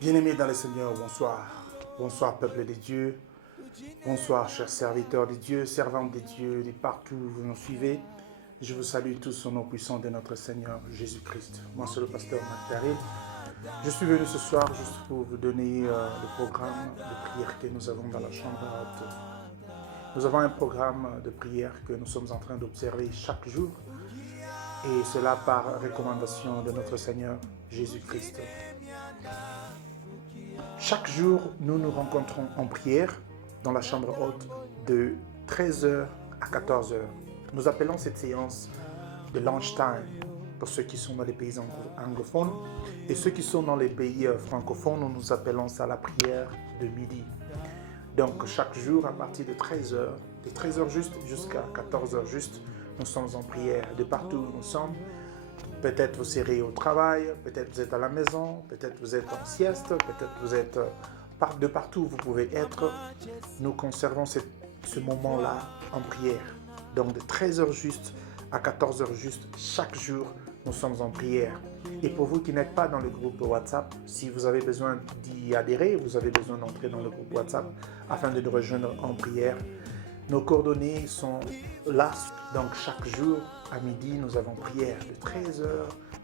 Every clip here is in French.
Bien-aimés dans le Seigneur, bonsoir. Bonsoir, peuple de Dieu. Bonsoir, chers serviteurs de Dieu, servantes de Dieu, de partout où vous nous suivez. Je vous salue tous au nom puissant de notre Seigneur Jésus-Christ. Moi, c'est le pasteur Marc-Carré. Je suis venu ce soir juste pour vous donner le programme de prière que nous avons dans la chambre haute. Nous avons un programme de prière que nous sommes en train d'observer chaque jour, et cela par recommandation de notre Seigneur Jésus-Christ. Chaque jour, nous nous rencontrons en prière dans la chambre haute de 13h à 14h. Nous appelons cette séance de lunchtime pour ceux qui sont dans les pays anglophones, et ceux qui sont dans les pays francophones, nous appelons ça la prière de midi. Donc chaque jour à partir de 13h juste jusqu'à 14h juste, nous sommes en prière de partout où nous sommes. Peut-être vous serez au travail, peut-être vous êtes à la maison, peut-être vous êtes en sieste, peut-être vous êtes de partout où vous pouvez être. Nous conservons ce moment-là en prière. Donc de 13h juste à 14h juste, chaque jour, nous sommes en prière. Et pour vous qui n'êtes pas dans le groupe WhatsApp, si vous avez besoin d'y adhérer, vous avez besoin d'entrer dans le groupe WhatsApp afin de nous rejoindre en prière. Nos coordonnées sont là. Donc chaque jour à midi, nous avons prière de 13h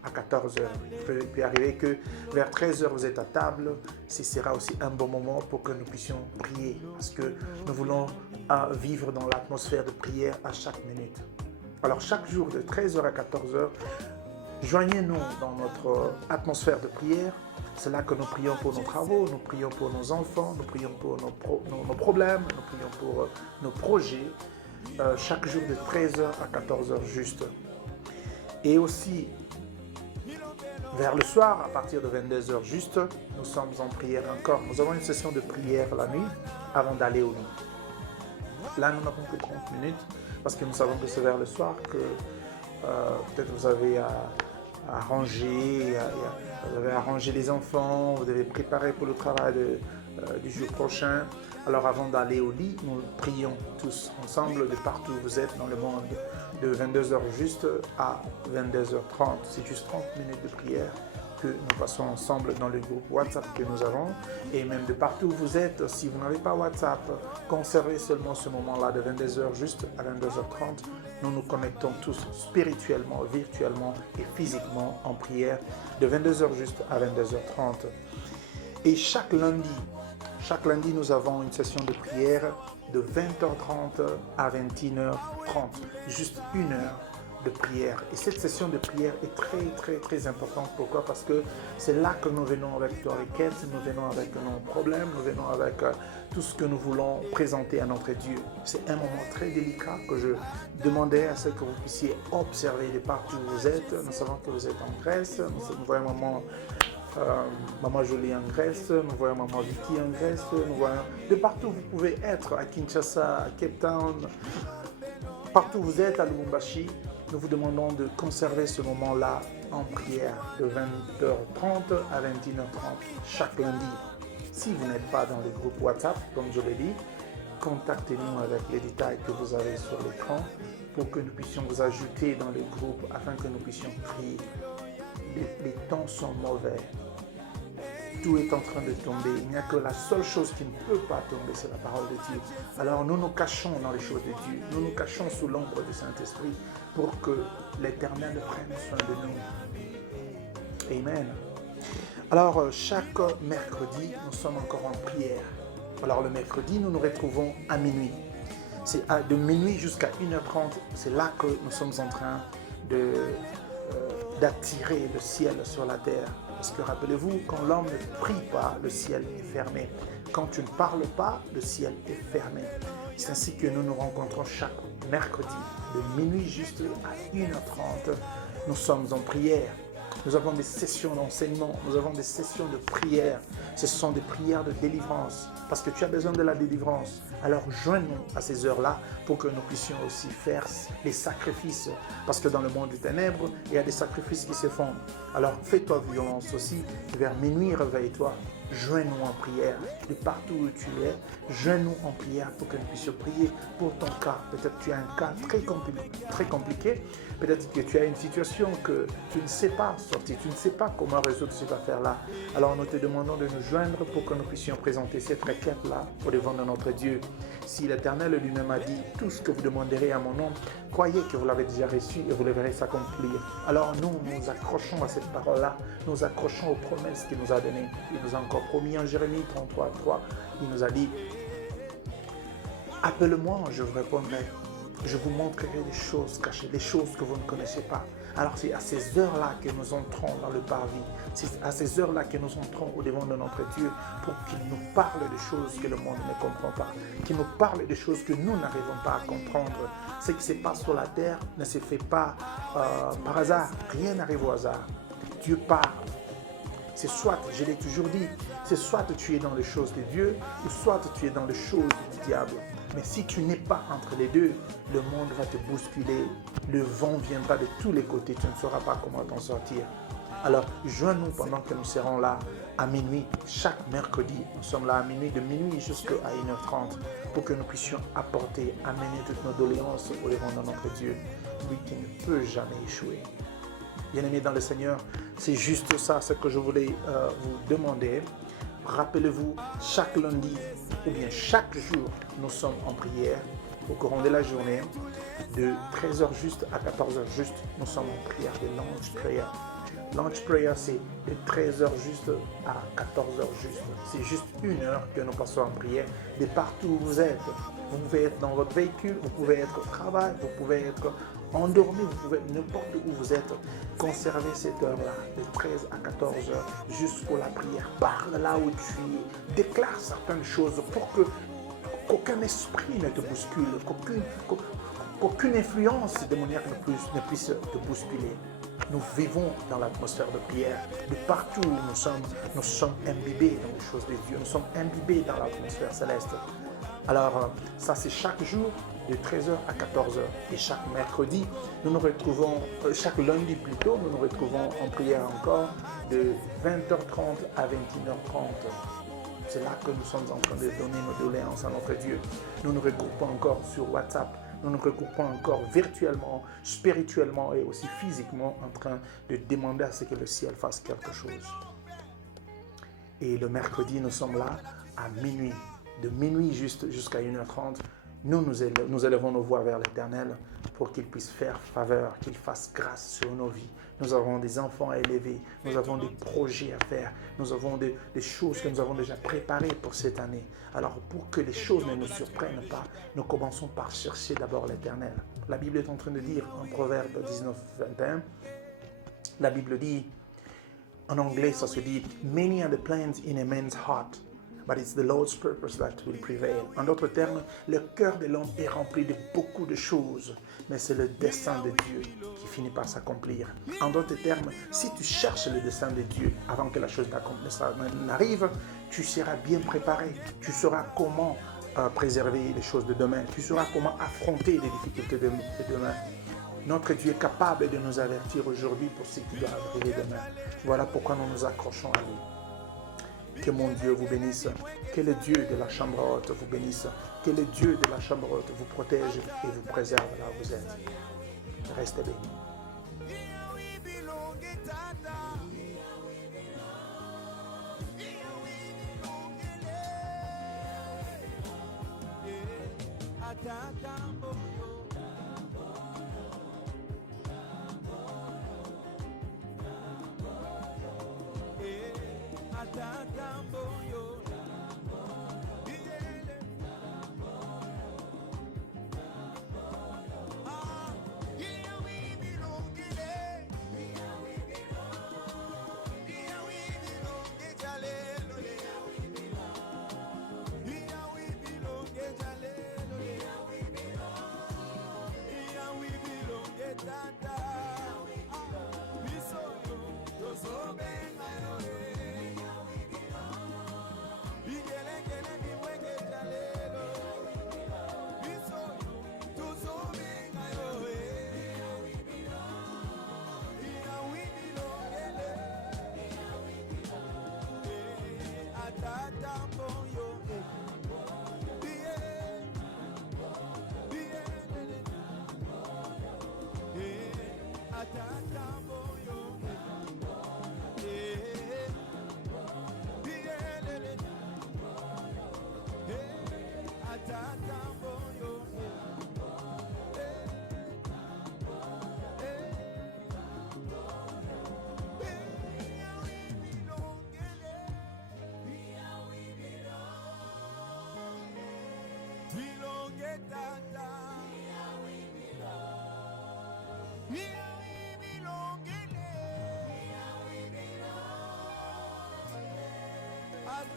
à 14h. Il peut arriver que vers 13h, vous êtes à table. Ce sera aussi un bon moment pour que nous puissions prier, parce que nous voulons vivre dans l'atmosphère de prière à chaque minute. Alors chaque jour de 13h à 14h, joignez-nous dans notre atmosphère de prière. C'est là que nous prions pour nos travaux, nous prions pour nos enfants, nous prions pour nos problèmes, nous prions pour nos projets. Chaque jour de 13h à 14h juste. Et aussi, vers le soir, à partir de 22h juste, nous sommes en prière encore. Nous avons une session de prière la nuit avant d'aller au lit. Là, nous n'avons que 30 minutes parce que nous savons que c'est vers le soir que peut-être vous avez à ranger, vous avez à ranger les enfants, vous devez préparer pour le travail du jour prochain. Alors avant d'aller au lit, nous prions tous ensemble de partout où vous êtes dans le monde, de 22h juste à 22h30. C'est juste 30 minutes de prière que nous passons ensemble dans le groupe WhatsApp que nous avons. Et même de partout où vous êtes, si vous n'avez pas WhatsApp, conservez seulement ce moment-là de 22h juste à 22h30. Nous nous connectons tous spirituellement, virtuellement et physiquement en prière de 22h juste à 22h30. Et chaque lundi, nous avons une session de prière de 20h30 à 21h30, juste une heure de prière. Et cette session de prière est très, très, très importante. Pourquoi? Parce que c'est là que nous venons avec nos requêtes, nous venons avec nos problèmes, nous venons avec tout ce que nous voulons présenter à notre Dieu. C'est un moment très délicat que je demandais à ce que vous puissiez observer de partout où vous êtes. Nous savons que vous êtes en Grèce, nous voyons Maman Jolie en Grèce, nous voyons Maman Vicky en Grèce, nous voyons de partout où vous pouvez être, à Kinshasa, à Cape Town, partout où vous êtes, à Lubumbashi. Nous vous demandons de conserver ce moment-là en prière de 20h30 à 21h30 chaque lundi. Si vous n'êtes pas dans le groupe WhatsApp, comme je l'ai dit, contactez-nous avec les détails que vous avez sur l'écran pour que nous puissions vous ajouter dans le groupe afin que nous puissions prier. Les temps sont mauvais. Tout est en train de tomber. Il n'y a que la seule chose qui ne peut pas tomber, c'est la parole de Dieu. Alors nous nous cachons dans les choses de Dieu. Nous nous cachons sous l'ombre du Saint-Esprit pour que l'Éternel prenne soin de nous. Amen. Alors chaque mercredi, nous sommes encore en prière. Alors le mercredi, nous nous retrouvons à minuit. C'est de minuit jusqu'à 1h30. C'est là que nous sommes en train d'attirer le ciel sur la terre. Parce que rappelez-vous, quand l'homme ne prie pas, le ciel est fermé. Quand tu ne parles pas, le ciel est fermé. C'est ainsi que nous nous rencontrons chaque mercredi, de minuit juste à 1h30. Nous sommes en prière. Nous avons des sessions d'enseignement, nous avons des sessions de prière. Ce sont des prières de délivrance, parce que tu as besoin de la délivrance. Alors joins-nous à ces heures-là pour que nous puissions aussi faire les sacrifices. Parce que dans le monde des ténèbres, il y a des sacrifices qui se font. Alors fais-toi violence aussi, vers minuit réveille-toi. joins-nous en prière. De partout où tu es, joins-nous en prière pour que nous puissions prier pour ton cas. Peut-être que tu as un cas très compliqué. Peut-être que tu as une situation que tu ne sais pas sortir, tu ne sais pas comment résoudre cette affaire-là. Alors nous te demandons de nous joindre pour que nous puissions présenter cette requête-là au devant de notre Dieu. Si l'Éternel lui-même a dit tout ce que vous demanderez à mon nom, croyez que vous l'avez déjà reçu et vous le verrez s'accomplir. Alors nous nous accrochons à cette parole-là, nous accrochons aux promesses qu'il nous a données. Il nous a encore promis en Jérémie 33:3, il nous a dit « Appelle-moi, je vous répondrai. Je vous montrerai des choses cachées, des choses que vous ne connaissez pas. » Alors c'est à ces heures-là que nous entrons dans le parvis. C'est à ces heures-là que nous entrons au devant de notre Dieu pour qu'il nous parle de choses que le monde ne comprend pas, qu'il nous parle de choses que nous n'arrivons pas à comprendre. Ce qui se passe sur la terre ne se fait pas par hasard. Rien n'arrive au hasard. Dieu parle. C'est soit, je l'ai toujours dit, c'est soit tu es dans les choses de Dieu ou soit tu es dans les choses du diable. Mais si tu n'es pas entre les deux, le monde va te bousculer, le vent viendra de tous les côtés, tu ne sauras pas comment t'en sortir. Alors, joins-nous pendant que nous serons là à minuit, chaque mercredi. Nous sommes là à minuit, de minuit jusqu'à 1h30, pour que nous puissions apporter, amener toutes nos doléances au devant de notre Dieu, lui qui ne peut jamais échouer. Bien-aimés dans le Seigneur, c'est juste ça ce que je voulais vous demander. Rappelez-vous, chaque lundi ou bien chaque jour, nous sommes en prière au courant de la journée, de 13h juste à 14h juste, nous sommes en prière de Launch Prayer. Launch Prayer, c'est de 13h juste à 14h juste. C'est juste 1 heure que nous passons en prière de partout où vous êtes. Vous pouvez être dans votre véhicule, vous pouvez être au travail, vous pouvez être endormi, vous pouvez, n'importe où vous êtes, conservez cette heure-là, de 13 à 14 heures, juste pour la prière. Parle là où tu es, déclare certaines choses pour que qu'aucun esprit ne te bouscule, qu'aucune influence démoniaque ne puisse te bousculer. Nous vivons dans l'atmosphère de prière. De partout où nous sommes imbibés dans les choses de Dieu. Nous sommes imbibés dans l'atmosphère céleste. Alors, ça c'est chaque jour de 13h à 14h. Et chaque mercredi, nous nous retrouvons, chaque lundi plutôt, nous nous retrouvons en prière encore de 20h30 à 21h30. C'est là que nous sommes en train de donner nos doléances à notre Dieu. Nous nous regroupons encore sur WhatsApp. Nous nous regroupons encore virtuellement, spirituellement et aussi physiquement en train de demander à ce que le ciel fasse quelque chose. Et le mercredi, nous sommes là à minuit. De minuit jusqu'à 1h30, nous élevons nos voix vers l'Éternel pour qu'il puisse faire faveur, qu'il fasse grâce sur nos vies. Nous avons des enfants à élever, nous avons des projets à faire, nous avons des choses que nous avons déjà préparées pour cette année. Alors pour que les choses ne nous surprennent pas, nous commençons par chercher d'abord l'Éternel. La Bible est en train de dire en Proverbe 19:21, la Bible dit, en anglais ça se dit « Many are the plans in a man's heart, but it's the Lord's purpose that will prevail. » En d'autres termes, le cœur de l'homme est rempli de beaucoup de choses, mais c'est le dessein de Dieu qui finit par s'accomplir. En d'autres termes, si tu cherches le dessein de Dieu avant que la chose n'arrive, tu seras bien préparé. Tu sauras comment préserver les choses de demain. Tu sauras comment affronter les difficultés de demain. Notre Dieu est capable de nous avertir aujourd'hui pour ce qui doit arriver demain. Voilà pourquoi nous nous accrochons à lui. Que mon Dieu vous bénisse. Que le Dieu de la chambre haute vous bénisse. Que le Dieu de la chambre haute vous protège et vous préserve là où vous êtes. Restez bénis.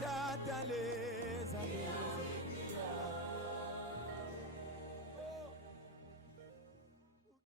Tata les